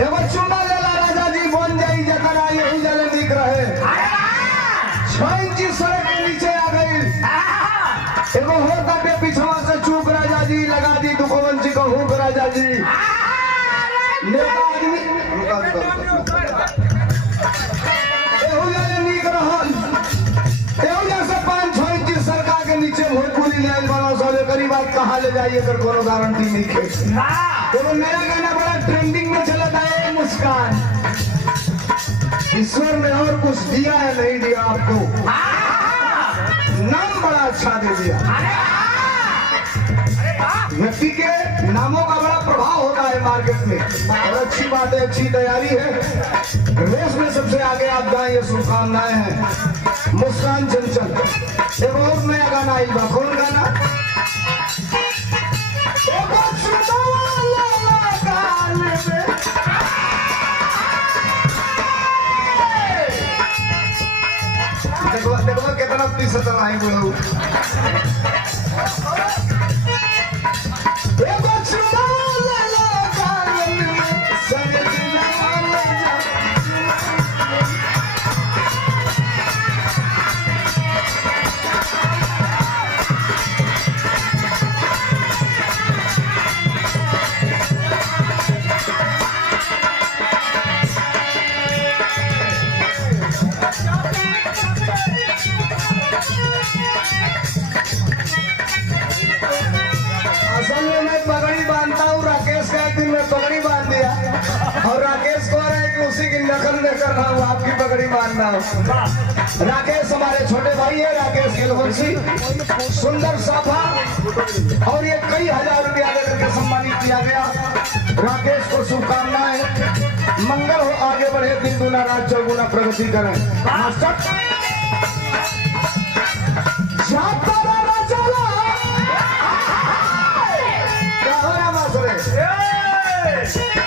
एगो चुमा लेला राजा जी बन जाई जकरा यही जले निक रहे 6 इंच सड़क के नीचे आ गई एगो हो काटे पिछवा से चूक राजा जी लगा दी दुखवंशी को हुक राजा जी नेता आदमी एहू जले निक रहल एहू जैसे 5-6 इंच सरकार के नीचे भोजपुरी लाइन बना सब करी बात कहाँ ले जाइए अगर कोनो गारंटी नहीं है तो नया गाना बड़ा ट्रेंडिंग में चला था मुस्कान ईश्वर ने और कुछ दिया है नहीं दिया आपको नाम बड़ा अच्छा दे दिया व्यक्ति के नामों का बड़ा प्रभाव होता है मार्केट में और अच्छी बात है अच्छी तैयारी है रेस में सबसे आगे आप जाए ये शुभकामनाएं हैं मुस्कान चंचल एक और नया गाना आई बा कौन गाना देखो देखो कितना पीछे आई बुढ़ऊ पगड़ी बांधता हूँ राकेश का एक दिन में पगड़ी बांध दिया और राकेश को रहा है कि उसी की नकल में कर रहा हूँ आपकी पगड़ी बांधना हूँ राकेश हमारे छोटे भाई है राकेश गिलवंशी सुंदर साफा और ये कई हजार रुपया लेकर के सम्मानित किया गया राकेश को शुभकामनाएं मंगल हो आगे बढ़े दिन दुना रात चौगुना प्रगति करें मास्टर Yeah.